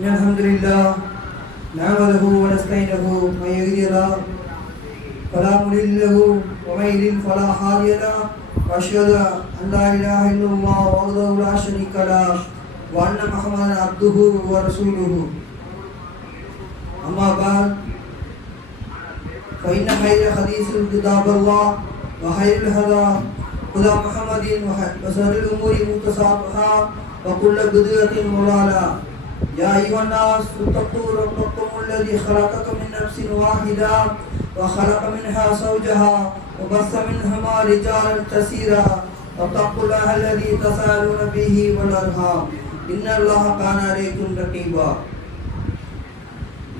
إن الحمد لله نعمده ونستعينه ومن يهدي له فلا مضل له ومن يضلل فلا هادي له وأشهد أن لا إله إلا الله وحده لا شريك له وأن محمدا عبده ورسوله أما بعد فإن خير حديث كتاب الله وخير الهدى هدى محمد وشر الأمور مختصرها وكل بدعة ضلالة يا أيها الناس، اتقوا ربكم الذي خلقكم من نفس واحدة وخلق منها زوجها وبث منهما رجالا كثيرا. واتقوا الله الذي تساءلون به والأرحام. إن الله كان عليكم رقيبا.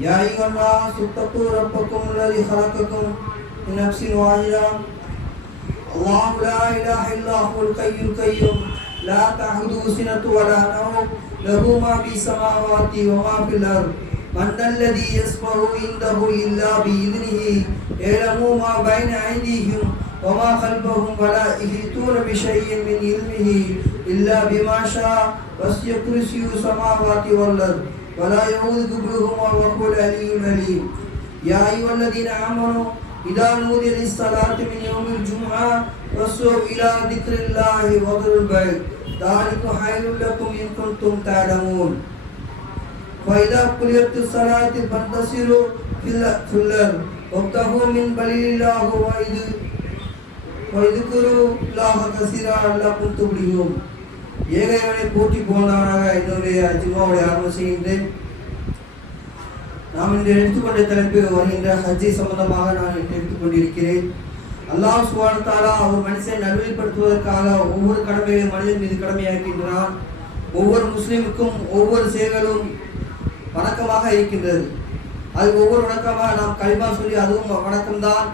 يا أيها الناس، اتقوا ربكم الذي خلقكم من نفس واحدة. الله لا إله إلا هو الحي القيوم. لا تأخذه سنة ولا نوم. له ما في السماوات وما في الأرض. من الذي يسمع عنده إلا بإذنه يعلم ما بين أيديهم وما خلفهم ولا يحيطون بشيء من علمه إلا بما شاء. وسع كرسيه السماوات والأرض ولا يعوذ حفظهما وهو العلي العليم. يا أيها الذين آمنوا إذا نودي للصلاة من يوم الجمعة فاسعوا إلى ذكر الله وذروا البيع ذلك خير لكم إن كنتم تعلمون وإذا قضيت الصلاة فانتصروا في الأرض وابتغوا من بليل الله وإذ وَيْذْكُرُوا اللَّهَ كَثِيرًا لَعَلَّكُمْ تُفْلِحُونَ ஏகைவனை போற்றி போனவனாக என்னுடைய ஜிம்மாவுடைய ஆரம்பம் செய்கின்றேன் நாம் இன்று எடுத்துக்கொண்ட தலைப்பு வருகின்ற ஹஜ்ஜி சம்பந்தமாக நான் இன்று எடுத்துக்கொண்டிருக்கிறேன். அல்லாஹ் சுவானத்தாலா ஒரு மனுஷனை நல்வழிப்படுத்துவதற்காக ஒவ்வொரு கடமையும் மனிதன் மீது கடமையாக்கின்றான். ஒவ்வொரு முஸ்லீமுக்கும் ஒவ்வொரு செயல்களும் வணக்கமாக இருக்கின்றது. அது ஒவ்வொரு வணக்கமாக நாம் களிமா சொல்லி அதுவும் வணக்கம்தான்.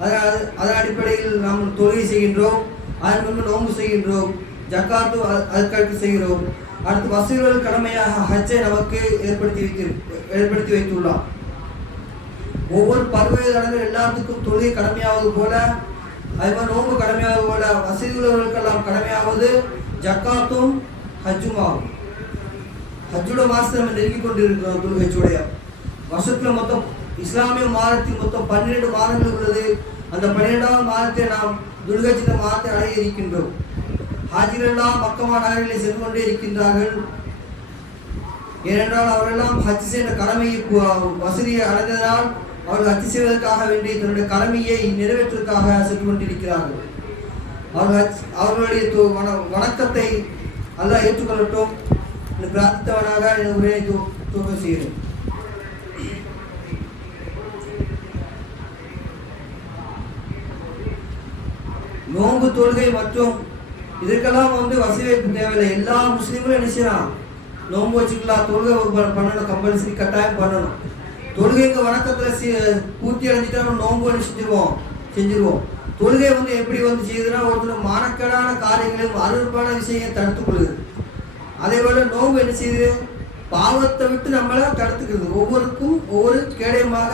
அதனால் அதன் அடிப்படையில் நாம் தொழுகை செய்கின்றோம். அதன் முன்பு நோன்பு செய்கின்றோம். ஜக்காத்து அதற்கடுத்து செய்கிறோம். அடுத்து வசூல்கள் கடமையாக ஹஜ்ஜை நமக்கு ஏற்படுத்தி வைத்து ஏற்படுத்தி வைத்துள்ளார். ஒவ்வொரு பருவ எல்லாத்துக்கும் தொழுகை கடமையாவது போல அது மாதிரி நோன்பு கடமையாவது போல வசதியுள்ளவர்களுக்கெல்லாம் கடமையாவது ஜக்காத்தும் ஹஜ்ஜும் ஆகும் ஹஜ்ஜோட மாதத்தை நம்ம நெருங்கி கொண்டிருக்கிறோம் தொழுகைச்சுடைய வருஷத்தில் மொத்தம் இஸ்லாமிய மாதத்தில் மொத்தம் பன்னிரெண்டு மாதங்கள் உள்ளது. அந்த பன்னிரெண்டாவது மாதத்தை நாம் துர்கச்சித மாதத்தை அடைய இருக்கின்றோம் ஹாஜிரெல்லாம் மக்கமா நகரிலே சென்று கொண்டே இருக்கின்றார்கள். ஏனென்றால் அவரெல்லாம் ஹஜ் செய்த கடமையை வசதியை அடைந்ததால் அவர்கள் ஹஜ் செய்வதற்காக வேண்டி தன்னுடைய கடமையை நிறைவேற்றுவதற்காக சென்று கொண்டிருக்கிறார்கள். அவர்கள் அவர்களுடைய வணக்கத்தை அல்லாஹ் ஏற்றுக்கொள்ளட்டும் பிரார்த்தித்தவனாக உரையை துவக்க செய்கிறேன். நோன்பு தொழுகை மற்றும் இதுக்கெல்லாம் வந்து வசதி வாய்ப்பு தேவையில்லை. எல்லா முஸ்லீம்களும் என்ன செய்யலாம்? நோன்பு வச்சுக்கலாம் தொழுகை பண்ணணும் கம்பல்சரி கட்டாயம் பண்ணணும். தொழுகைக்கு வணக்கத்தில் பூர்த்தி அடைஞ்சிட்டா நம்ம நோன்பு என்ன செஞ்சிருவோம். செஞ்சிருவோம். தொழுகை வந்து எப்படி வந்து செய்யுதுன்னா ஒருத்தர் மானக்கேடான காரியங்களையும் அருவறுப்பான விஷயங்களையும் தடுத்து கொள்ளுது. அதே போல் நோன்பு என்ன செய்யுது? பாவத்தை விட்டு நம்மளை தடுத்துக்கிறது. ஒவ்வொருக்கும் ஒவ்வொரு கேடயமாக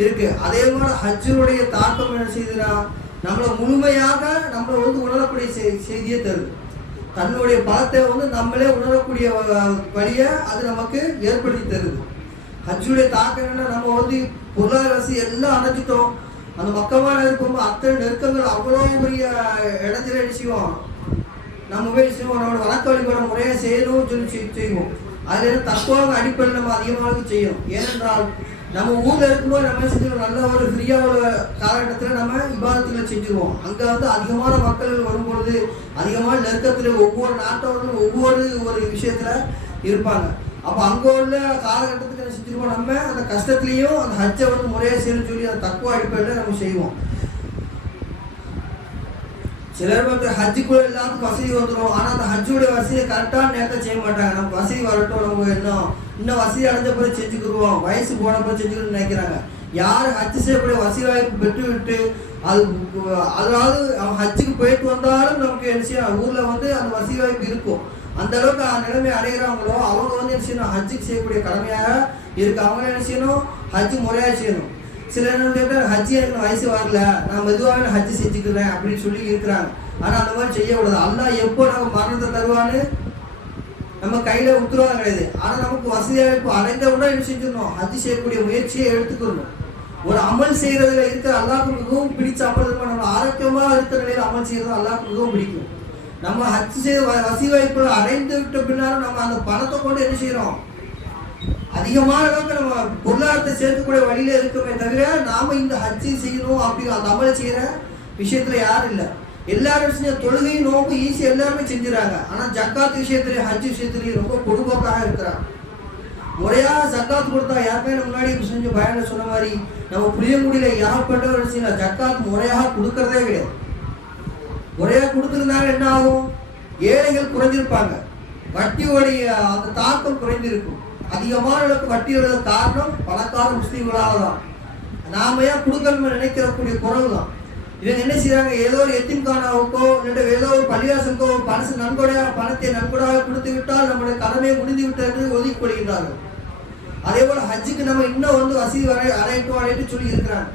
இருக்குது அதே போல் ஹஜ்ஜுடைய தாக்கம் என்ன செய்யுதுன்னா நம்மளை முழுமையாக நம்மளை செய்தியை தருது. தன்னுடைய பலத்தை வந்து நம்மளே உணரக்கூடிய வழியை அது நமக்கு ஏற்படுத்தி தருது. ஹஜ்ஜுடைய தாக்கம் என்ன நம்ம வந்து பொருளாதார வசதி எல்லாம் அணைச்சிட்டோம் அந்த மக்கமாக இருக்கும் அத்தனை நெருக்கங்கள் அவ்வளோ பெரிய இடத்துல செய்வோம்? நம்ம போய் செய்வோம்? நம்மளோட வழக்க வழிபாடு முறையாக செய்யணும்னு சொல்லி செய்வோம். அதில் தத்துவாக அடிப்படையில் நம்ம அதிகமாக செய்யணும். ஏனென்றால் நம்ம ஊர்ல இருக்கும்போது நம்ம செஞ்சிடும் நல்ல ஒரு ஃப்ரீயா ஒரு காலகட்டத்தில் நம்ம விவாதத்துல செஞ்சிருவோம். அங்க வந்து அதிகமான மக்கள் வரும்பொழுது அதிகமான நெருக்கத்துல ஒவ்வொரு நாட்டோடும் ஒவ்வொரு ஒரு விஷயத்துல இருப்பாங்க. அப்ப அங்க உள்ள காலகட்டத்துக்கு என்ன செஞ்சிருவோம்? நம்ம அந்த கஷ்டத்துலயும் அந்த ஹஜ்ஜை வந்து முறையா செய்யணும்னு சொல்லி அந்த தக்குவ அடிப்படையில் நம்ம செய்வோம். சிலர் வந்து ஹஜ்ஜுக்குள்ள எல்லாத்துக்கும் வசதி வந்துடும் ஆனால் அந்த ஹஜ்ஜுடைய வசதியை கரெக்டான நேரத்தை செய்ய மாட்டாங்க. நம்ம வசதி வரட்டும் நம்ம இன்னும் இன்னும் வசதி அடைஞ்ச பிறகு செஞ்சுக்கிடுவோம் வயசு போன பிறகு செஞ்சுக்கணும்னு நினைக்கிறாங்க. யார் ஹஜ் செய்யக்கூடிய வசதி வாய்ப்பு பெற்று விட்டு அது அதாவது அவன் ஹஜ்ஜுக்கு போயிட்டு வந்தாலும் நமக்கு என்ன செய்யணும்? ஊரில் வந்து அந்த வசதி வாய்ப்பு இருக்கும். அந்த அளவுக்கு நிலைமை அடைகிறாங்களோ அவங்க வந்து என்ன செய்யணும்? ஹஜ்ஜுக்கு செய்யக்கூடிய கடமையாக இருக்கு. அவங்க என்ன செய்யணும்? ஹஜ்ஜு முறையாக செய்யணும். சில நேரம் பேர் ஹஜ்ஜி எனக்கு வயசு வரல. நான் மெதுவாக ஹஜ்ஜி செஞ்சுக்கிறேன் அப்படின்னு சொல்லி இருக்கிறாங்க. ஆனால் அந்த மாதிரி செய்யக்கூடாது. அல்லா எப்போ நம்ம மரணத்தை தருவான்னு நம்ம கையில் உத்தரவாதம் கிடையாது. ஆனால் நமக்கு வசதியாக இப்போ அடைந்தவுடன் என்ன செஞ்சிடணும்? ஹஜ் செய்யக்கூடிய முயற்சியை எடுத்துக்கணும். ஒரு அமல் செய்கிறதுல இருக்கிற அல்லாவுக்கு மிகவும் பிடிச்ச அமல் இருக்கும் நம்ம ஆரோக்கியமாக இருக்கிற நிலையில் அமல் செய்கிறது அல்லாவுக்கு மிகவும் பிடிக்கும். நம்ம ஹஜ் செய்ய வ- வசதி வாய்ப்புகள் அடைந்து விட்ட பின்னாலும் நம்ம அந்த பணத்தை கொண்டு என்ன செய்கிறோம் அதிகமான அளவுக்கு நம்ம பொருளாதாரத்தை சேர்க்கக்கூடிய வழியில இருக்கமே தவிர நாம இந்த ஹஜ்ஜி செய்யணும் அப்படி அந்த அமலை செய்யற விஷயத்துல யாரும் இல்லை. எல்லாரும் செஞ்ச தொழுகையும் நோக்கு ஈஸி எல்லாருமே செஞ்சுறாங்க. ஆனா ஜக்காத் விஷயத்துலயும் ஹஜ் விஷயத்துலயும் ரொம்ப பொதுபோக்காக இருக்கிறாங்க. முறையா ஜக்காத் கொடுத்தா யாருமே முன்னாடி செஞ்சு செஞ்ச சொன்ன மாதிரி நம்ம புளியங்குடியில யார்பட்டவர் செய்யலாம் ஜக்காத் முறையாக கொடுக்கறதே கிடையாது. முறையாக கொடுத்துருந்தாங்க என்ன ஆகும்? ஏழைகள் குறைஞ்சிருப்பாங்க. வட்டியோடைய அந்த தாக்கம் குறைந்திருக்கும். அதிகமான அளவுக்கு வட்டி வருவது காரணம் பணக்கார முஸ்லீம்களாக தான் நாம ஏன் கொடுக்கணும்னு நினைக்கிறக்கூடிய குறவு தான் இவங்க என்ன செய்கிறாங்க ஏதோ ஒரு எத்திம்கானாவுக்கோ இல்லை ஏதோ ஒரு பள்ளிவாசலுக்கோ பணசு நன்கொடையாக பணத்தை நன்கொடையாக கொடுத்து விட்டால் நம்முடைய கடமை முடிந்து விட்டது என்று ஒதுக்கி கொள்கின்றார்கள் அதே போல ஹஜ்ஜுக்கு நம்ம இன்னும் வந்து வசதி வரை அடையட்டும் அடையட்டு சொல்லி இருக்கிறாங்க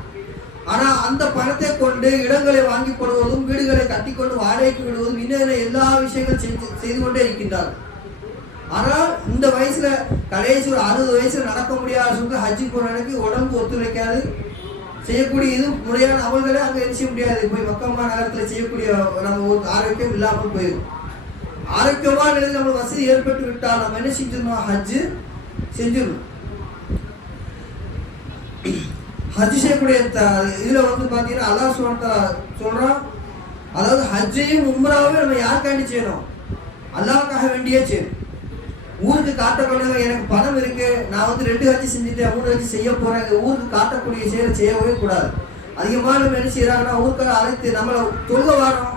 ஆனால் அந்த பணத்தை கொண்டு இடங்களை வாங்கி கொள்வதும் வீடுகளை கட்டிக்கொண்டு வாடகைக்கு விடுவதும் இன்னும் எல்லா விஷயங்கள் செஞ்சு செய்து கொண்டே இருக்கின்றார்கள். ஆனால் இந்த வயசுல கடைசி ஒரு அறுபது வயசுல நடக்க முடியாத சொல்லிட்டு ஹஜ்ஜி போறதுக்கு உடம்பு ஒத்துழைக்காது. செய்யக்கூடிய இது முறையான அவங்களே அங்கே என்ன செய்ய முடியாது. போய் மக்கம்மா நகரத்தில் செய்யக்கூடிய நம்ம ஒரு ஆரோக்கியம் இல்லாமல் போயிடும். ஆரோக்கியமான நிலையில் நம்ம வசதி ஏற்பட்டு விட்டால் நம்ம என்ன செஞ்சிடணும்? ஹஜ்ஜு செஞ்சிடணும். ஹஜ் செய்யக்கூடிய இதில் வந்து பார்த்தீங்கன்னா அல்லாஹ் சொல்ற சொல்கிறோம் அதாவது ஹஜ்ஜையும் உம்ராவும் நம்ம யாருக்காண்டி செய்யணும்? அல்லாவுக்காக வேண்டியே செய்யணும். ஊருக்கு காட்டக்கூடிய எனக்கு பணம் இருக்கு. நான் வந்து ரெண்டு வச்சு செஞ்சுட்டேன் மூணு வச்சு செய்ய போறேன். ஊருக்கு காட்டக்கூடிய செயலை செய்யவே கூடாது. அதிகமாக நம்ம என்ன செய்யறாங்கன்னா ஊருக்காக அழைத்து நம்மளை தொழுக வரோம்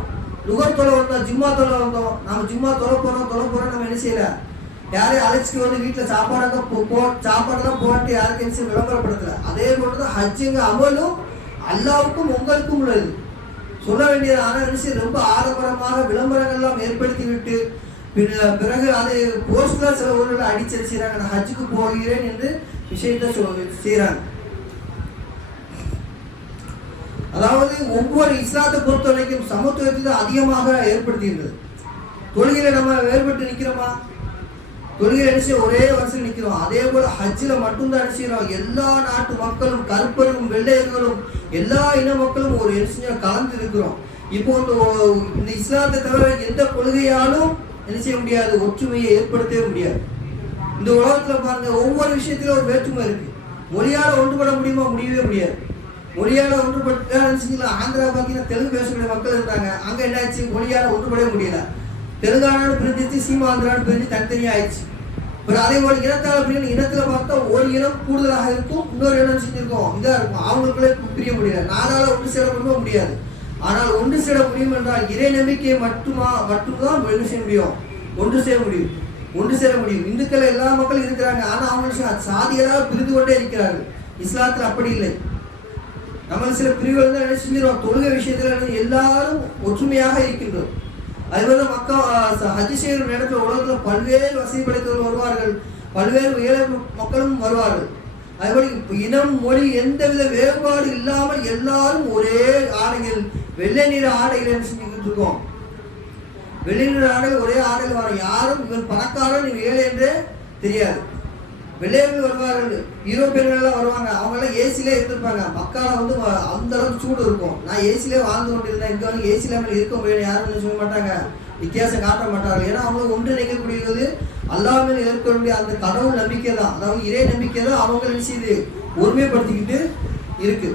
நுகர் தொலை வந்தோம் ஜும்மா தொலை வந்தோம். நம்ம ஜும்மா தொலை போறோம் தொலை போறோம் நம்ம என்ன செய்யல? யாரையும் அழைச்சிட்டு வந்து வீட்டில் சாப்பாடாக போ சாப்பாடெல்லாம் போட்டு யாருக்கு என்ன விளம்பரப்படுத்தல. அதே போல தான் ஹஜ்ஜுங்க அமலும் அல்லாவுக்கும் உங்களுக்கும் உள்ளது. சொல்ல வேண்டியது ஆனால் என்ன செய்ய ரொம்ப ஆடம்பரமாக விளம்பரங்கள்லாம் ஏற்படுத்தி விட்டு பிறகு அது போஸ்ட்லாம் சில ஊரில் அடிச்சு செய்கிறாங்க நான் ஹஜ்ஜுக்கு போகிறேன் என்று விஷயத்தை செய்கிறாங்க அதாவது ஒவ்வொரு இஸ்லாத்தை பொறுத்த வரைக்கும் சமத்துவத்தை அதிகமாக ஏற்படுத்தியிருந்தது. தொழுகையில் நம்ம வேறுபட்டு நிற்கிறோமா தொழுகை அடிச்சு ஒரே வருஷம் நிற்கிறோம் அதே போல் ஹஜ்ஜில் மட்டும்தான் அடிச்சுக்கிறோம் எல்லா நாட்டு மக்களும் கருப்பரும் வெள்ளையர்களும் எல்லா இன மக்களும் ஒரு எரிசையாக கலந்து இருக்கிறோம். இப்போ இந்த இந்த இஸ்லாத்தை தவிர எந்த கொள்கையாலும் என்ன செய்ய முடியாது? ஒற்றுமையை ஏற்படுத்தவே முடியாது. இந்த உலகத்தில் பாருங்க ஒவ்வொரு விஷயத்திலும் ஒரு வேற்றுமை இருக்கு. மொழியால் ஒன்றுபட முடியுமா? முடியவே முடியாது. மொழியால் ஒன்றுபட்டா நினைச்சீங்களா ஆந்திரா பார்த்தீங்கன்னா தெலுங்கு பேசக்கூடிய மக்கள் இருந்தாங்க. அங்கே என்ன ஆச்சு மொழியால் ஒன்றுபடவே முடியல. தெலுங்கானாடு பிரிஞ்சிச்சு சீமாந்திராடு பிரிஞ்சு தனித்தனியாக ஆயிடுச்சு. அப்புறம் அதே போல இனத்தால் அப்படின்னு இனத்தில் பார்த்தா ஒரு இனம் கூடுதலாக இருக்கும் இன்னொரு இனம் செஞ்சிருக்கும். இதாக இருக்கும். அவங்களுக்குள்ளே பிரிய முடியல. நானால ஒன்று சேர முடியுமா? முடியாது. ஆனால் ஒன்று சேர முடியும் என்றால் இறை நம்பிக்கையை மட்டுமா மட்டும்தான் என்ன செய்ய முடியும். ஒன்று சேர முடியும். ஒன்று சேர முடியும். இந்துக்கள் எல்லா மக்களும் இருக்கிறாங்க. ஆனால் அவங்க சா- சாதிகளாக பிரிந்து கொண்டே இருக்கிறார்கள். இஸ்லாத்தில் அப்படி இல்லை. நம்ம சில பிரிவுகள் தான் என்ன செஞ்சிடும் தொழுகை விஷயத்தில் எல்லாரும் ஒற்றுமையாக இருக்கின்றோம். அதே மக்கள் ஹஜ் செய்கிற நேரத்தில் உலகத்தில் பல்வேறு வசதி படைத்தவர்கள் வருவார்கள். பல்வேறு ஏழை மக்களும் வருவார்கள். அதேபோல இனம் மொழி எந்தவித வேறுபாடு இல்லாமல் எல்லாரும் ஒரே ஆடைகள் வெள்ளை நிற ஆடைகள் என்ன இருக்கோம் வெள்ளை நிற ஆடை ஒரே ஆடையில் வர யாரும் இவன் பணக்காரன் இவன் ஏழை என்றே தெரியாது. வெள்ளையர்கள் வருவார்கள். யூரோப்பியர்கள்லாம் வருவாங்க. அவங்களாம் ஏசிலே இருந்திருப்பாங்க. மக்கால வந்து அந்த அளவுக்கு சூடு இருக்கும். நான் ஏசிலே வாழ்ந்து கொண்டிருந்தேன். இங்கே வந்து ஏசி இல்லாமல் இருக்க முடியும் யாரும் சொல்ல மாட்டாங்க. வித்தியாசம் காட்ட மாட்டார்கள். ஏன்னா அவங்களுக்கு ஒன்று நினைக்கக்கூடியது அல்லாமல் ஏற்கக்கூடிய அந்த கடவுள் நம்பிக்கை தான். அதாவது இறை நம்பிக்கை தான் அவங்க என்ன செய்யுது ஒருமைப்படுத்திக்கிட்டு இருக்கு.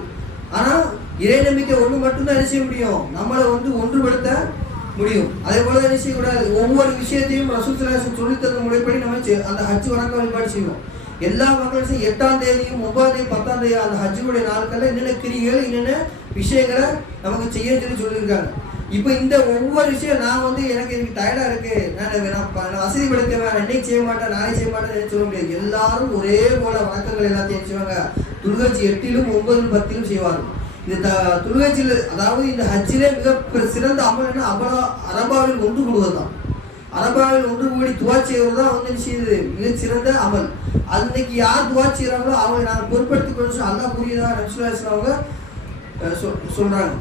ஆனால் இறை நம்பிக்கை ஒன்று மட்டும்தான் என்ன செய்ய முடியும்? நம்மளை வந்து ஒன்றுபடுத்த முடியும். அதே போல என்ன செய்யக்கூடாது? ஒவ்வொரு விஷயத்தையும் ரசூல் சொல்லித்தந்த முறைப்படி நம்ம செய்- அந்த ஹஜ் வணக்க வழிபாடு செய்வோம். எல்லா மக்களும் எட்டாம் தேதியும் ஒன்பதாம் தேதி பத்தாம் தேதி அந்த ஹஜ்ஜுடைய நாட்களில் என்னென்ன கிரிகள் என்னென்ன விஷயங்களை நமக்கு செய்ய சொல்லி சொல்லியிருக்காங்க. இப்போ இந்த ஒவ்வொரு விஷயம் நான் வந்து எனக்கு எனக்கு டயர்டாக இருக்கு. நான் நான் ப- நான் வசதி படுத்த இன்னைக்கு செய்ய மாட்டேன் நாளை செய்ய மாட்டேன் சொல்ல முடியாது. எல்லாரும் ஒரே போல வணக்கங்கள் எல்லாத்தையும் செய்வாங்க? துர்காட்சி எட்டிலும் ஒன்பதிலும் பத்திலும் செய்வார்கள். இந்த த- அதாவது இந்த ஹஜ்ஜிலே மிக சிறந்த அமல் என்ன? அபலா அரபாவில் ஒன்று கூடுவதுதான். அரபாவில் ஒன்று கூடி துவா செய்வது தான் வந்து செய்யுது? மிக சிறந்த அமல். அன்னைக்கு யார் துவா செய்கிறாங்களோ அவங்களை நாங்கள் பொருட்படுத்திக் கொண்டு அல்லா கூறியதாக நபிசுல்லா அவங்க சொல்கிறாங்க சொல்-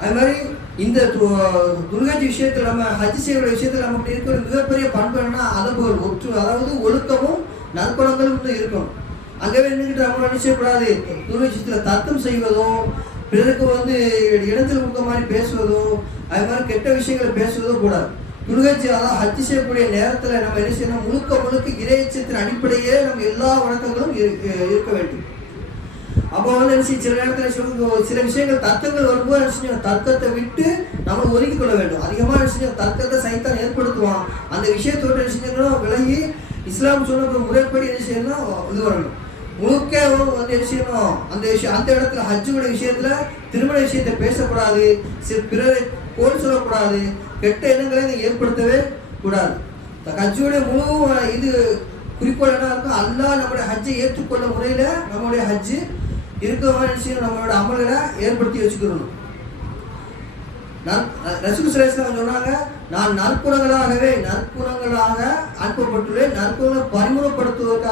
அது மாதிரி இந்த து- விஷயத்தில் நம்ம ஹஜ் செய்கிற விஷயத்தில் நம்ம இருக்கிற மிக ஒற்று அதாவது ஒழுக்கமும் நற்பணங்களும் இருக்கணும். அங்கவே நின்றுட்டு நம்ம நினைச்சக்கூடாது துர்விஷயத்தில் தர்க்கம் செய்வதும் பிறருக்கு வந்து இடத்தில் கொடுக்க மாதிரி பேசுவதும் அது மாதிரி கெட்ட விஷயங்களை பேசுவதும் கூடாது. துருகச்சி அதாவது ஹச்சு செய்யக்கூடிய நேரத்தில் நம்ம என்ன செய்யணும்? முழுக்க முழுக்க இறையச்சத்தின் அடிப்படையே நம்ம எல்லா வணக்கங்களும் இருக்க வேண்டும். அப்போ வந்து என்ன சில நேரத்தில் சொல்லுங்க சில விஷயங்கள் தர்க்கங்கள் வரும்போது என்ன செய்யணும் தர்க்கத்தை விட்டு நம்ம ஒதுக்கி கொள்ள வேண்டும். அதிகமாக என்ன தர்க்கத்தை சைத்தான் ஏற்படுத்துவான். அந்த விஷயத்தோட என்ன விலகி இஸ்லாம் சொன்ன முறைப்படி என்ன செய்யணும் இது வரணும் முழுக்க அந்த என்ன அந்த விஷயம் அந்த இடத்துல ஹஜ்ஜுடைய விஷயத்துல திருமண விஷயத்தை பேசக்கூடாது சில பிறரை கோல் சொல்லக்கூடாது கெட்ட எண்ணங்களை ஏற்படுத்தவே கூடாது. ஹஜ்ஜுடைய முழு இது குறிக்கோள் என்ன இருக்கும்? அல்லா நம்முடைய ஹஜ்ஜை ஏற்றுக்கொள்ள முறையில் நம்மளுடைய ஹஜ்ஜு இருக்கிற விஷயம் நம்மளோட அமல்களை ஏற்படுத்தி வச்சுக்கிறணும் ரசூல் சுரேஸ்லாம் சொன்னாங்க நான் நற்குணங்களாகவே நற்குணங்களாக அனுப்பப்பட்டுள்ளேன் நற்குணங்களை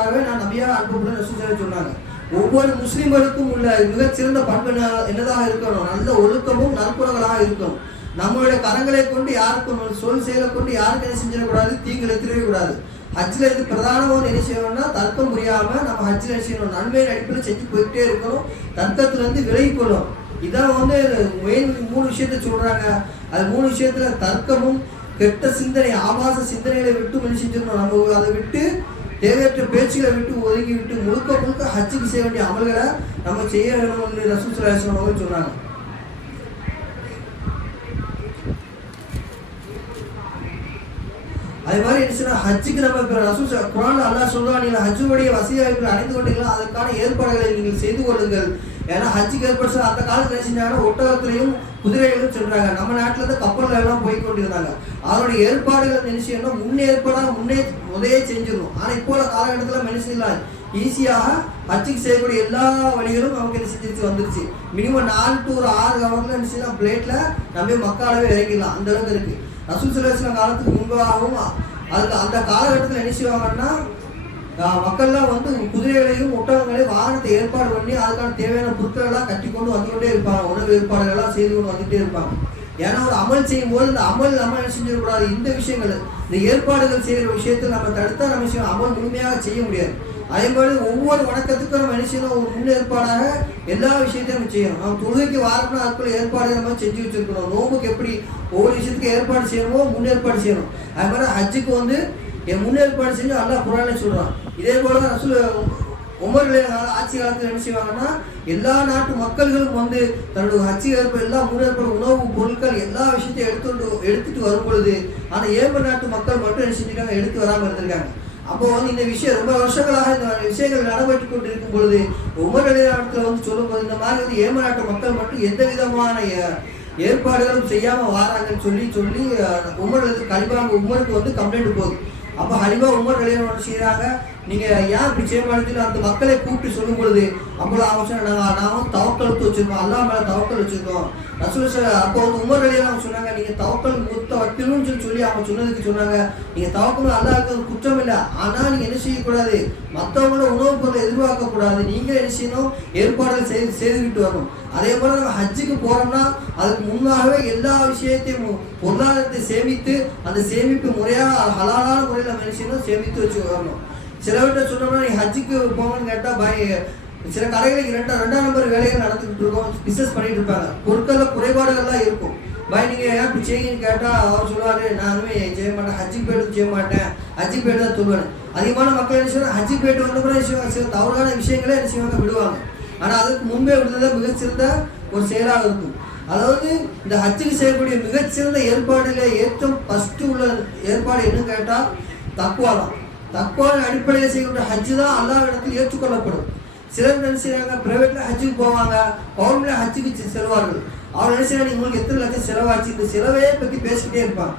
பரிமுகப்படுத்துவதற்காகவே நான் நபியாக அனுப்பப்பட்டு ரசூல் சொன்னாங்க. ஒவ்வொரு முஸ்லிம்களுக்கும் உள்ள மிகச்சிறந்த பண்பு என்னதாக இருக்கணும்? நல்ல ஒழுக்கமும் நற்குணங்களாக இருக்கணும் நம்மளுடைய கரங்களை கொண்டு யாருக்கும் சொல் செயலை கொண்டு யாருக்கு என்ன செஞ்சிடக்கூடாது? தீங்கு எத்திரவே கூடாது ஹஜ்ல இது பிரதானமான என்ன செய்யணும்னா தர்க்கம் புரியாமல் நம்ம ஹஜ்ஜில் என்ன செய்யணும்? நன்மையின் அடிப்படையில் செஞ்சு போயிட்டே இருக்கணும். தர்க்கத்துலேருந்து விலகிக்கொள்ளும் இதான் வந்து மெயின் மூணு விஷயத்த சொல்கிறாங்க அது மூணு விஷயத்தில் தர்க்கமும் கெட்ட சிந்தனை ஆபாச சிந்தனைகளை விட்டு மனுஷன் செஞ்சிடணும். நம்ம அதை விட்டு தேவையற்ற பேச்சுகளை விட்டு ஒதுக்கி விட்டு முழுக்க முழுக்க ஹஜ்ஜுக்கு செய்ய வேண்டிய அமல்களை நம்ம செய்ய வேணும்னு ரசூல் சுல்லாஸ்லாம் அவர்கள் சொன்னாங்க அது மாதிரி என்ன ஹஜ்ஜுக்கு நம்ம இப்போ ரசூல் ச- அல்லா அல்லாஹ் நீங்கள் ஹஜ்ஜுடைய வசதி வாய்ப்புகள் அணிந்து கொண்டீங்களா அதற்கான ஏற்பாடுகளை நீங்கள் செய்து கொள்ளுங்கள். ஏன்னா ஹஜ்ஜுக்கு ஏற்பாடு அந்த காலத்தில் செஞ்சாங்கன்னா ஒட்டகத்திலையும் குதிரைகளும் சொல்றாங்க நம்ம நாட்டில் இருந்து கப்பலில் எல்லாம் போய் கொண்டிருந்தாங்க. அதனுடைய ஏற்பாடுகள் நினைச்சுன்னா முன்னே ஏற்பாடாக முன்னே முதையே செஞ்சிடணும். ஆனால் இப்போ உள்ள காலகட்டத்தில் மனுஷன் இல்லை. ஈஸியாக ஹஜ்ஜுக்கு செய்யக்கூடிய எல்லா வழிகளும் நமக்கு என்ன செஞ்சிருச்சு? வந்துருச்சு. மினிமம் நாலு டு ஒரு ஆறு ஹவர்ல என்ன செய்யலாம்? நம்ம மக்காலவே இறங்கிடலாம். அந்த அளவுக்கு ரசூல் சுலேஸ்லாம் காலத்துக்கு முன்பாகவும் அதுக்கு அந்த காலகட்டத்தில் என்ன செய்வாங்கன்னா மக்கள்லாம் வந்து குதிரைகளையும் ஒட்டகங்களையும் வாகனத்தை ஏற்பாடு பண்ணி அதுக்கான தேவையான பொருட்களெல்லாம் கட்டி கொண்டு வந்து கொண்டே இருப்பாங்க. உணவு ஏற்பாடுகள்லாம் செய்து கொண்டு வந்துட்டே இருப்பாங்க. ஏன்னா ஒரு அமல் செய்யும் போது இந்த அமல் நம்ம என்ன செஞ்சிடக்கூடாது? இந்த விஷயங்கள் இந்த ஏற்பாடுகள் செய்கிற விஷயத்தை நம்ம தடுத்தா நம்ம செய்யும் அமல் முழுமையாக செய்ய முடியாது. அதே மாதிரி ஒவ்வொரு வணக்கத்துக்கும் நம்ம என்ன செய்யணும்? ஒரு முன்னேற்பாடாக எல்லா விஷயத்தையும் நம்ம செய்யணும். நம்ம தொழுகைக்கு வாரம்னா அதுக்குள்ள ஏற்பாடு நம்ம செஞ்சு வச்சுருக்கணும். நோம்புக்கு எப்படி ஒவ்வொரு விஷயத்துக்கு ஏற்பாடு செய்யணுமோ முன்னேற்பாடு செய்யணும். அது மாதிரி ஹஜ்ஜுக்கு வந்து என் முன்னேற்பாடு செஞ்சு நல்லா குரானே சொல்கிறான் இதே போல தான் ரசூல் உமர்களை ஆட்சி காலத்தில் என்ன செய்வாங்கன்னா எல்லா நாட்டு மக்கள்களும் வந்து தன்னுடைய ஹச்சி ஏற்ப எல்லா முன்னேற்பாடு உணவு பொருட்கள் எல்லா விஷயத்தையும் எடுத்துட்டு எடுத்துட்டு வரும் பொழுது ஆனால் ஏம நாட்டு மக்கள் மட்டும் என்ன செஞ்சிருக்காங்க? எடுத்து வராமல் இருந்திருக்காங்க. அப்போ வந்து இந்த விஷயம் ரொம்ப வருஷங்களாக இந்த விஷயங்கள் நடைபெற்று கொண்டு இருக்கும் பொழுது உமர் இடத்துல வந்து சொல்லும்போது இந்த மாதிரி வந்து ஏம நாட்டு மக்கள் மட்டும் எந்த விதமான ஏற்பாடுகளும் செய்யாமல் வாராங்கன்னு சொல்லி சொல்லி அஹ், உமர் வந்து உமருக்கு வந்து கம்ப்ளைண்ட் போகுது. அப்போ ஹலிபா உமர் கல்யாணம் செய்கிறாங்க நீங்க ஏன் இப்படி செய்ய அந்த மக்களை கூப்பிட்டு சொல்லும் பொழுது அப்போ அவங்க சொன்னாங்க நாங்கள் தவக்கழுத்து வச்சிருக்கோம். அல்லா மேல தவக்கல் வச்சிருக்கோம். ரசூல் சார் அப்போ வந்து உமர் கல்யாணம் சொன்னாங்க நீங்க தவக்கல் முத்த வட்டிலும் சொல்லி சொல்லி அவங்க சொன்னதுக்கு சொன்னாங்க. நீங்க தவக்கல் அல்லாவுக்கு ஒரு குற்றம் இல்லை. ஆனா நீங்க என்ன செய்யக்கூடாது? மற்றவங்களோட உணவுப் பொருளை எதிர்பார்க்க கூடாது நீங்க என்ன செய்யணும்? ஏற்பாடுகள் செய்து செய்துக்கிட்டு வரணும். அதே போல நம்ம ஹஜ்ஜுக்கு போறோம்னா அதுக்கு முன்னாகவே எல்லா விஷயத்தையும் பொருளாதாரத்தை சேமித்து அந்த சேமிப்பு முறையாக ஹலாலான முறையில் நம்ம என்ன செய்யணும்? சேமித்து வச்சு வரணும். சிலவர்கிட்ட சொன்னோம்னா நீ ஹஜ்ஜுக்கு போங்கன்னு கேட்டால் பாய் சில கடைகளுக்கு ரெண்டாம் ரெண்டாம் நம்பர் வேலைகள் நடத்திக்கிட்டு இருக்கோம் பிஸ்னஸ் பண்ணிட்டு இருப்பாங்க. பொருட்களில் குறைபாடுகள்லாம் இருக்கும். பாய் நீங்கள் ஏன் இப்படி செய்யுங்கன்னு கேட்டால் அவர் சொல்லுவார் நானுமே செய்ய மாட்டேன் ஹஜ்ஜி போய்ட்டு செய்ய மாட்டேன் ஹஜ்ஜி போய்ட்டு தான் சொல்லுவேன் அதிகமான மக்கள் என்ன செய்வாங்க ஹஜ்ஜி போய்ட்டு வந்த கூட என்ன செய்வாங்க சில தவறான விஷயங்களே என்ன செய்வாங்க விடுவாங்க. ஆனால் அதுக்கு முன்பே விடுதலை மிகச்சிறந்த ஒரு செயலாக இருக்கும். அதாவது இந்த ஹஜ்ஜுக்கு செய்யக்கூடிய மிகச்சிறந்த ஏற்பாடுல ஏற்றம் ஃபஸ்ட்டு உள்ள ஏற்பாடு என்னன்னு கேட்டால் தக்குவா தான் தக்குவாவின் அடிப்படையில் செய்யக்கூடிய ஹஜ்ஜு தான் அல்லாஹ் இடத்தில் ஏற்றுக்கொள்ளப்படும். சிலர் என்ன செய்கிறாங்க பிரைவேட்ல ஹஜ்ஜுக்கு போவாங்க. கவர்மெண்ட்டில் ஹஜ்ஜுக்கு செல்வார்கள். அவர் என்ன செய்யறாங்க உங்களுக்கு எத்தனை லட்சம் செலவாச்சு? இந்த செலவையே பற்றி பேசிக்கிட்டே இருப்பாங்க.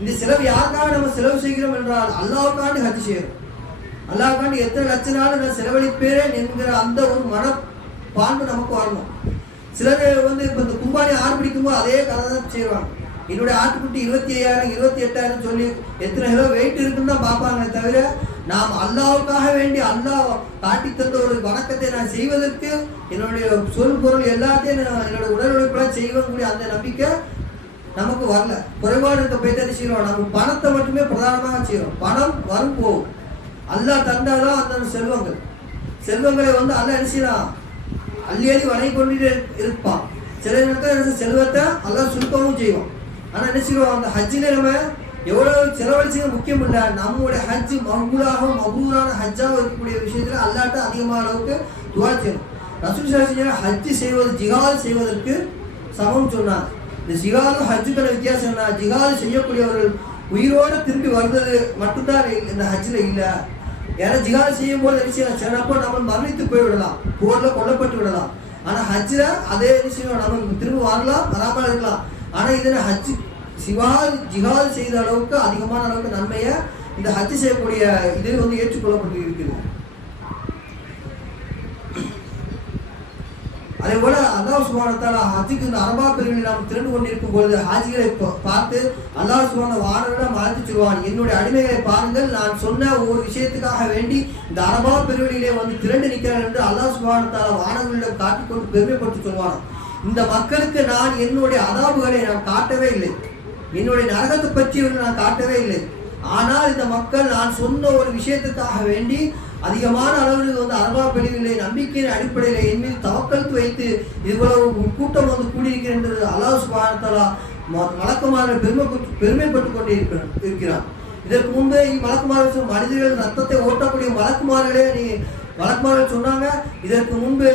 இந்த செலவு யாருக்காக நம்ம செலவு செய்கிறோம் என்றால் அல்லாவுக்காண்டி ஹஜ் செய்யறோம் அல்லாவுக்காண்டி எத்தனை லட்ச நாள் நான் செலவழிப்பேன் என்கிற அந்த ஒரு மன பான்பு நமக்கு வரணும். சிலர் வந்து இப்போ இந்த கும்பாடி ஆறு பிடிக்கும்போது அதே கதை தான் செய்வாங்க. என்னுடைய ஆட்டுக்குட்டி இருபத்தி ஐயாயிரம் இருபத்தி எட்டாயிரம் சொல்லி எத்தனை கிலோ வெயிட் இருக்குன்னு தான் பார்ப்பாங்களே தவிர நாம் அல்லாவுக்காக வேண்டி அல்லாஹ் காட்டி தந்த ஒரு வணக்கத்தை நான் செய்வதற்கு என்னுடைய சொல் பொருள் எல்லாத்தையும் நான் என்னோட உடல் உழைப்பெல்லாம் செய்வேன் கூடிய அந்த நம்பிக்கை நமக்கு வரல. குறைபாடு இருக்க போய் தான் செய்யறோம். நம்ம பணத்தை மட்டுமே பிரதானமாக செய்யறோம். பணம் வரும் போகும். அல்லாஹ் தந்தாதான் அந்த செல்வங்கள். செல்வங்களை வந்து அல்ல என்ன செய்யலாம் அள்ளி அள்ளி வணங்கி கொண்டு இருப்பான். சில நேரத்தில் செல்வத்தை அல்ல சுருக்கமும் செய்வோம் ஆனால் என்ன அந்த ஹஜ்ஜில் நம்ம எவ்வளோ செலவழிச்சது முக்கியம் இல்லை நம்மளுடைய ஹஜ் மகுலாகவும் மபூரான ஹஜ்ஜாகவும் இருக்கக்கூடிய விஷயத்தில் அல்லாட்ட அதிகமான அளவுக்கு துவா செய்யணும். ரசூல் சாஸ்திரி ஹஜ் செய்வது ஜிகால் செய்வதற்கு சமம் சொன்னார். இந்த ஜிகாலும் ஹஜ்ஜுக்கான வித்தியாசம் என்ன? ஜிகால் செய்யக்கூடியவர்கள் உயிரோடு திரும்பி வருவது மட்டும்தான் இந்த ஹஜ்ஜில் இல்லை. ஏன்னா ஜிகால் செய்யும் போது என்ன சிலப்போ நம்ம மரணித்து போய்விடலாம். போரில் கொல்லப்பட்டு விடலாம். ஆனால் ஹஜ்ஜில் அதே விஷயம் நம்ம திரும்ப வரலாம் வராமல் இருக்கலாம் ஆனால் இதில் ஹஜ். சிவால் ஜிஹால் செய்த அளவுக்கு அதிகமான அளவுக்கு நன்மையை இந்த ஹஜ் செய்யக்கூடிய இது வந்து ஏற்றுக்கொள்ளப்பட்டு இருக்குது அதே போல அல்லாஹ் சுபானத்தால ஹஜ்ஜுக்கு இந்த அரபா பிரிவில் நாம் திரண்டு கொண்டிருக்கும் பொழுது ஹாஜிகளை பார்த்து அல்லாஹ் சுபான வானவிடம் வாழ்த்து சொல்வான். என்னுடைய அடிமைகளை பாருங்கள் நான் சொன்ன ஒரு விஷயத்துக்காக வேண்டி இந்த அரபா பெருவெளியிலே வந்து திரண்டு நிற்கிறேன் என்று அல்லாஹ் சுபானத்தால வானவர்களிடம் காட்டிக்கொண்டு பெருமைப்பட்டு சொல்வான் இந்த மக்களுக்கு நான் என்னுடைய அதாபுகளை நான் காட்டவே இல்லை. என்னுடைய நரகத்தை பற்றி நான் காட்டவே இல்லை. ஆனால் இந்த மக்கள் நான் சொன்ன ஒரு விஷயத்துக்காக வேண்டி அதிகமான அளவில் வந்து அரபா பிரிவிலே நம்பிக்கையின் அடிப்படையில் என் மீது தவக்கல்த்து வைத்து இவ்வளவு கூட்டம் வந்து கூடியிருக்கின்றது அல்லாஹ் சுபானத்தலா மலக்குமார்கள் பெருமை பெருமைப்பட்டு கொண்டே இருக்கிறான் இருக்கிறான் இதற்கு முன்பே மலக்குமார்கள் மனிதர்கள் ரத்தத்தை ஓட்டக்கூடிய மலக்குமார்களே நீ மலக்குமார்கள் சொன்னாங்க. இதற்கு முன்பு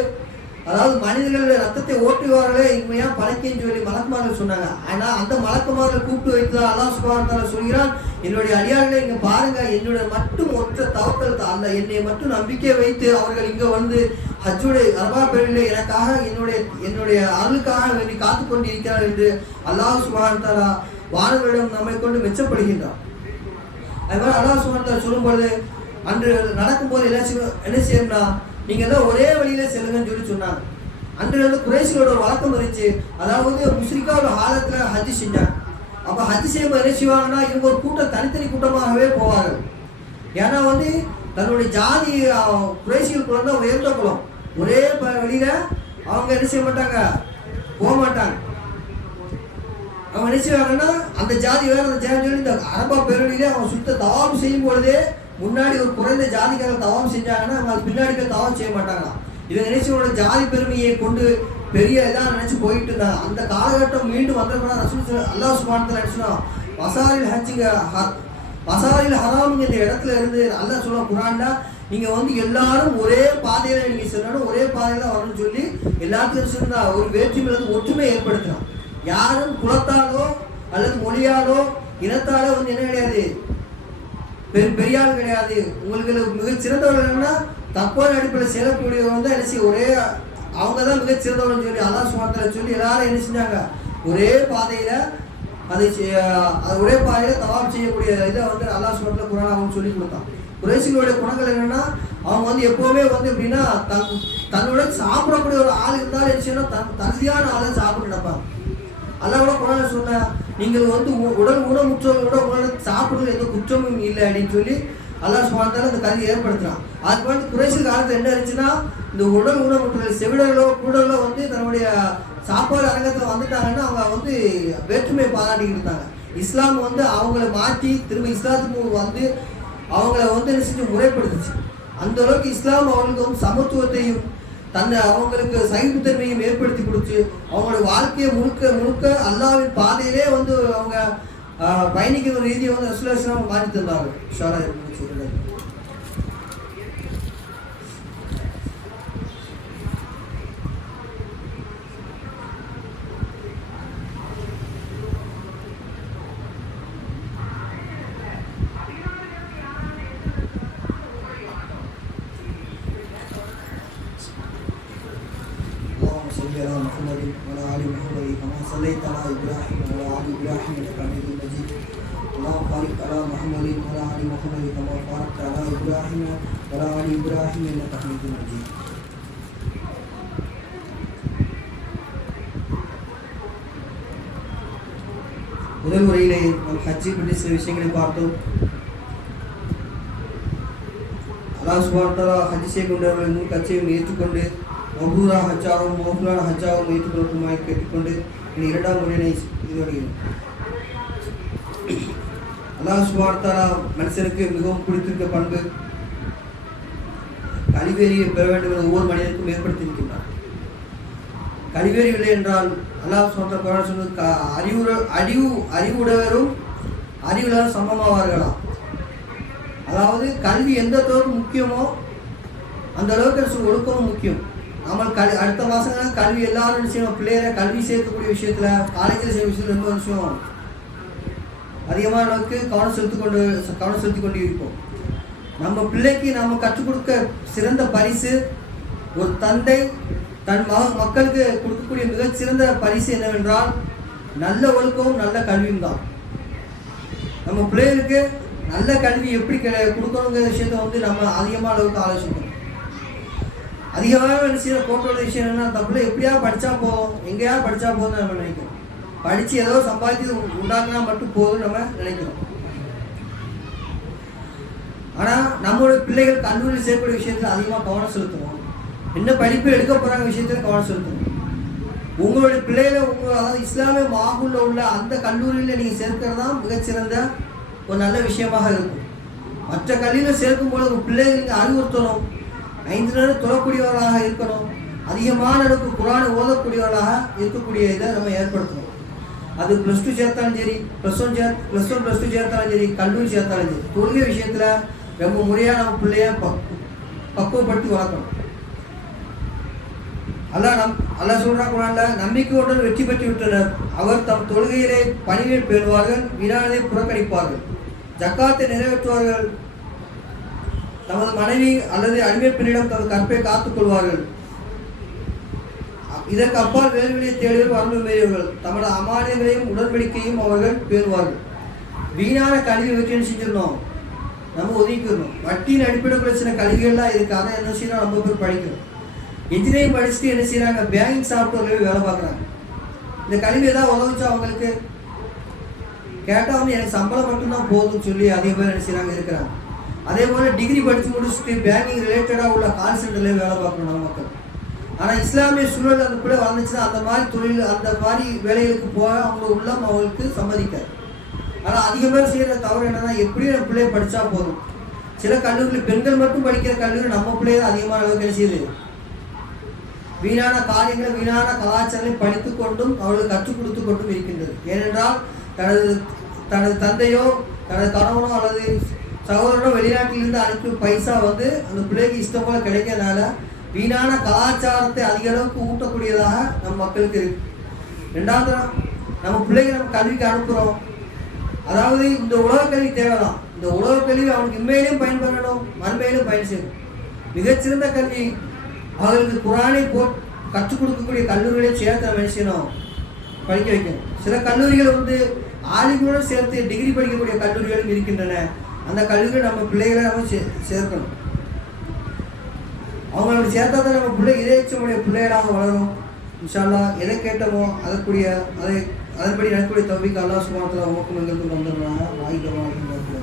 அதாவது மனிதர்கள் ரத்தத்தை ஓட்டுவார்களே இன்மையா பழக்கின்னு சொல்லி மலக்குமார்கள் சொன்னாங்க. ஆனா அந்த மலக்குமார்கள் கூப்பிட்டு வைத்து அல்லாஹ் சுபானத்தால சொல்கிறான் என்னுடைய அடியார்களை இங்க பாருங்க என்னுடைய மட்டும் ஒற்ற தவக்கல் அந்த என்னை மட்டும் நம்பிக்கை வைத்து அவர்கள் இங்க வந்து ஹஜ்ஜுடைய அரபா பேரிலே எனக்காக என்னுடைய என்னுடைய அருளுக்காக வேண்டி காத்து கொண்டு இருக்கிறார் என்று அல்லாஹ் சுபானத்தாலா வானவரிடம் நம்மை கொண்டு மெச்சப்படுகின்றான். அது மாதிரி அல்லாஹ் சுபானத்தாலா சொல்லும் பொழுது அன்று நடக்கும்போது என்ன செய்ய என்ன செய்யணும்னா நீங்கள் எல்லாம் ஒரே வழியில் செல்லுங்கன்னு சொல்லி சொன்னாங்க. அன்று வந்து குறைசிகளோட ஒரு வழக்கம் இருந்துச்சு. அதாவது முஸ்ரிக்காவோட ஹாலத்துல ஹஜ் செஞ்சாங்க. அப்போ ஹஜ் செய்யும்போது என்ன செய்வாங்கன்னா இவங்க ஒரு கூட்டம் தனித்தனி கூட்டமாகவே போவார்கள். ஏன்னா வந்து தன்னுடைய ஜாதி குறைசிகள் குலம் தான் உயர்ந்த குலம். ஒரே வழியில் அவங்க என்ன செய்ய மாட்டாங்க? போக மாட்டாங்க. அவங்க என்ன செய்வாங்கன்னா அந்த ஜாதி வேறு அந்த ஜாதி சொல்லி இந்த அரபா பேரணியிலே அவங்க சுத்த தவாபு செய்யும் பொழுதே முன்னாடி ஒரு குறைந்த ஜாதிக்காரர் தவம் செஞ்சாங்கன்னா அவங்க அது பின்னாடி போய் தவம் செய்ய மாட்டாங்களாம். இதை நினைச்சு உங்களோட ஜாதி பெருமையை கொண்டு பெரிய இதாக நினைச்சு போயிட்டு இருந்தாங்க. அந்த காலகட்டம் மீண்டும் வந்தப்படா ரசூல் அல்லாஹ் சுபானத்தில் நினைச்சுனா மசாரில் ஹஜ்ஜிங்க ஹ- மசாரில் ஹராம் இந்த இடத்துல இருந்து அல்லா சொல்ல குரான்ல நீங்கள் வந்து எல்லாரும் ஒரே பாதையில் நீங்கள் செல்லணும் ஒரே பாதையில் தான் வரணும்னு சொல்லி எல்லாத்துக்கும் சொன்னா ஒரு வேற்றுமையில வந்து ஒற்றுமை ஏற்படுத்தலாம் யாரும் குலத்தாலோ அல்லது மொழியாலோ இனத்தாலோ வந்து என்ன கிடையாது? பெரு பெரிய ஆள் கிடையாது. உங்களுக்கு மிக சிறந்தவர்கள் தப்பான அடிப்படையில் செயலக்கூடியவங்க தான் என்ன செய்ய ஒரே அவங்க தான் மிக சிறந்தவர்கள் சொல்லி அதான் சுவாரத்தில் சொல்லி எல்லாரும் என்ன செஞ்சாங்க? ஒரே பாதையில் அதை அது ஒரே பாதையில் தவாப் செய்யக்கூடிய இதை வந்து அல்லாஹ் சுவாரத்தில் குரான் அவங்க சொல்லி கொடுத்தான். குறைசிகளுடைய குணங்கள் என்னென்னா அவங்க வந்து எப்போவுமே வந்து எப்படின்னா தன் தன்னோட சாப்பிடக்கூடிய ஒரு ஆள் இருந்தாலும் என்ன செய்யணும்? தன் தகுதியான ஆளை நினைப்பாங்க நடப்பாங்க கூட குரான் சொன்னா நீங்கள் வந்து உ- உடல் ஊனமுற்றவர்களோட உங்களோட சாப்பிடுறது எந்த குற்றமும் இல்லை அப்படின்னு சொல்லி அல்லாஹ் சுமார்த்தால அந்த கல்வி ஏற்படுத்துறான். அதுக்கு வந்து குறைசி காலத்தில் என்ன இருந்துச்சுன்னா இந்த உடல் ஊனமுற்றவர்கள் செவிடர்களோ கூடலோ வந்து தன்னுடைய சாப்பாடு அரங்கத்தில் வந்துட்டாங்கன்னா அவங்க வந்து வேற்றுமையை பாராட்டிக்கிட்டு இருந்தாங்க இஸ்லாம் வந்து அவங்கள மாற்றி திரும்ப இஸ்லாத்துக்கு வந்து அவங்கள வந்து என்ன செஞ்சு முறைப்படுத்துச்சு. அந்த அளவுக்கு இஸ்லாம் அவங்களுக்கு வந்து சமத்துவத்தையும் தன்னை அவங்களுக்கு சகிப்புத்தன்மையும் ஏற்படுத்தி கொடுத்து அவங்களோட வாழ்க்கையை முழுக்க முழுக்க அல்லாவின் பாதையிலே வந்து அவங்க பயணிக்கிற ரீதியை வந்து ரசூலுல்லாஹி மாற்றி தந்தாங்க ஷாரா صليت على ابراهيم وعلى ال ابراهيم انك حميد مجيد اللهم بارك على محمد وعلى ال محمد كما باركت على ابراهيم وعلى ال ابراهيم انك حميد مجيد முதல் முறையிலே நம் ஹஜ்ஜி பற்றி சில விஷயங்களை பார்த்தோம் அல்லாஹ் சுபார்த்தலா ஹஜ் செய்கின்றவர்கள் முன் கட்சியும் ஏற்றுக்கொண்டு மபூரா ஹஜ்ஜாவும் ஹச்சாவும் வைத்துக் கொள்ளுமாய் கேட்டுக்கொண்டு இனி இரண்டாம் முறையினை இது வருகிறது அல்லாஹ் சுபார்த்தாலா மனுஷனுக்கு மிகவும் பிடித்திருக்க பண்பு கழிவேறியை பெற வேண்டும் என ஒவ்வொரு மனிதனுக்கும் ஏற்படுத்தியிருக்கின்றார். கழிவேறி இல்லை என்றால் அல்லாஹ் சுபார்த்தா சொன்னது க- அறிவுற அறிவு அறிவுடையவரும் அறிவுள்ளவரும் சமமாவார்களாம். அதாவது கல்வி எந்த அளவுக்கு முக்கியமோ அந்த அளவுக்கு அரசு ஒழுக்கமும் முக்கியம். நம்ம கல் அடுத்த மாதம் கல்வி எல்லாரும் விஷயம் செய்யணும்? பிள்ளைகளை கல்வி சேர்க்கக்கூடிய விஷயத்தில் காலேஜில் செய்யும் விஷயத்தில் ரொம்ப விஷயம் அதிகமான அளவுக்கு கவனம் செலுத்தி கொண்டு கவனம் செலுத்தி கொண்டு இருப்போம் நம்ம பிள்ளைக்கு நம்ம கற்றுக் கொடுக்க சிறந்த பரிசு ஒரு தந்தை தன் மக மக்களுக்கு கொடுக்கக்கூடிய மிகச்சிறந்த பரிசு என்னவென்றால் நல்ல ஒழுக்கமும் நல்ல கல்வியும் தான். நம்ம பிள்ளைகளுக்கு நல்ல கல்வி எப்படி கிடை கொடுக்கணுங்கிற விஷயத்த வந்து நம்ம அதிகமான அளவுக்கு ஆலோசிக்கணும் அதிகமாக என்ன செய்யற கோட்டோட விஷயம் என்னன்னா தமிழ் எப்படியாவது எப்படியா படிச்சா போதும் எங்கேயா படிச்சா போதும்னு நம்ம நினைக்கிறோம். படிச்சு ஏதோ சம்பாதிச்சு உண்டாக்குனா மட்டும் போதும் நம்ம நினைக்கிறோம். ஆனா நம்மளோட பிள்ளைகள் கல்லூரி சேர்க்கிற விஷயத்துல அதிகமாக கவனம் செலுத்துவோம். என்ன படிப்பு எடுக்க போறாங்க விஷயத்துல கவனம் செலுத்துவோம். உங்களுடைய பிள்ளைகளை உங்கள் அதாவது இஸ்லாமிய மாகுல்ல உள்ள அந்த கல்லூரியில் நீங்கள் சேர்க்கிறது தான் மிகச்சிறந்த ஒரு நல்ல விஷயமாக இருக்கும். மற்ற கல்வியில் சேர்க்கும் போது பிள்ளைகளுக்கு பிள்ளைகள் அறிவுறுத்தணும். ஐந்து நேரம் தொழக்கூடியவர்களாக இருக்கணும். அதிகமான அளவுக்கு குரானை ஓதக்கூடியவர்களாக இருக்கக்கூடிய இதை நம்ம ஏற்படுத்தணும். அது ப்ளஸ் டூ சேர்த்தாலும் சரி ப்ளஸ் ஒன் சேர் ப்ளஸ் ஒன் ப்ளஸ் டூ சேர்த்தாலும் சரி கல்லூரி சேர்த்தாலும் சரி. தொழுகை விஷயத்தில் ரொம்ப முறையாக நம்ம பிள்ளைய பக் பக்குவப்படுத்தி வளர்க்கணும். அல்லா நம் அல்லா சொல்கிறா குரான்ல நம்பிக்கையுடன் வெற்றி பெற்று விட்டனர். அவர் தம் தொழுகையிலே பணிவை பெறுவார்கள் வினாலே புறக்கணிப்பார்கள். ஜக்காத்தை நிறைவேற்றுவார்கள். தமது மனைவி அல்லது அடிமை பெண்ணிடம் தமது கற்பை காத்துக் கொள்வார்கள். இதற்கு அப்பால் வேல்வெளியை தேடுவர் வரம்பு தமது அமானியங்களையும் உடன்படிக்கையும் அவர்கள் பேணுவார்கள். வீணான கல்வி வெற்றின்னு செஞ்சிடணும் நம்ம ஒதுக்கிடணும் வட்டியின் அடிப்படையில் சில கல்விகள்லாம் இருக்கு. அதை என்ன செய்யணும்? நம்ம பேர் படிக்கணும். இன்ஜினியரிங் படிச்சுட்டு என்ன செய்யறாங்க? பேங்கிங் சாஃப்ட்வேர்லேயே வேலை பார்க்குறாங்க. இந்த கல்வி ஏதாவது உதவுச்சா அவங்களுக்கு? கேட்டால் வந்து எனக்கு சம்பளம் மட்டும்தான் போதும்னு சொல்லி அதிக பேர் என்ன செய்கிறாங்க இருக்கிறாங்க. அதே போல் டிகிரி படித்து முடிச்சுட்டு பேங்கிங் ரிலேட்டடாக உள்ள கால் சென்டர்லேயே வேலை பார்க்கணும் நம்ம மக்கள். ஆனால் இஸ்லாமிய சூழல் அந்த பிள்ளை வளர்ந்துச்சுன்னா அந்த மாதிரி தொழில் அந்த மாதிரி வேலைகளுக்கு போக அவங்களோட உள்ளம் அவங்களுக்கு சம்மதிக்காது. ஆனால் அதிக பேர் செய்கிற தவறு என்னென்னா எப்படியும் நம்ம பிள்ளைய படித்தா போதும். சில கல்லூரியில் பெண்கள் மட்டும் படிக்கிற கல்லூரி நம்ம பிள்ளைய அதிகமான அளவுக்கு என்ன வீணான காரியங்களை வீணான கலாச்சாரங்களை படித்து கொண்டும் அவளுக்கு கற்றுக் கொடுத்து கொண்டும் இருக்கின்றது. ஏனென்றால் தனது தனது தந்தையோ தனது கணவனோ அல்லது சகோதரனோ வெளிநாட்டிலிருந்து அனுப்பும் பைசா வந்து அந்த பிள்ளைக்கு இஷ்டம் போல கிடைக்கிறதுனால வீணான கலாச்சாரத்தை அதிக அளவுக்கு ஊட்டக்கூடியதாக நம் மக்களுக்கு இருக்கு. ரெண்டாவது நம்ம பிள்ளைங்க நம்ம கல்விக்கு அனுப்புகிறோம் அதாவது இந்த உலக கல்வி தேவைதான். இந்த உலக கல்வி அவனுக்கு இம்மையிலும் பயன்படணும் மண்மையிலும் பயன் செய்யணும். மிகச்சிறந்த கல்வி அவர்களுக்கு குரானை போ கற்றுக் கொடுக்கக்கூடிய கல்லூரிகளை சேர்த்து நம்ம செய்யணும்? படிக்க வைக்கணும். சில கல்லூரிகள் வந்து ஆலிமுடன் சேர்த்து டிகிரி படிக்கக்கூடிய கல்லூரிகளும் இருக்கின்றன. அந்த கல்லூரியில் நம்ம பிள்ளைகளை நம்ம சே சேர்க்கணும். அவங்களோட சேர்த்தா தான் நம்ம பிள்ளை இறைச்சமுடைய பிள்ளைகளாக வளரும். இன்ஷால்லா எதை கேட்டோமோ அதற்குரிய அதை அதன்படி நடக்கக்கூடிய தம்பிக்கு அல்லா சுமாரத்தில் உமக்கும் எங்களுக்கும் வந்துடுறாங்க வாய்ப்பு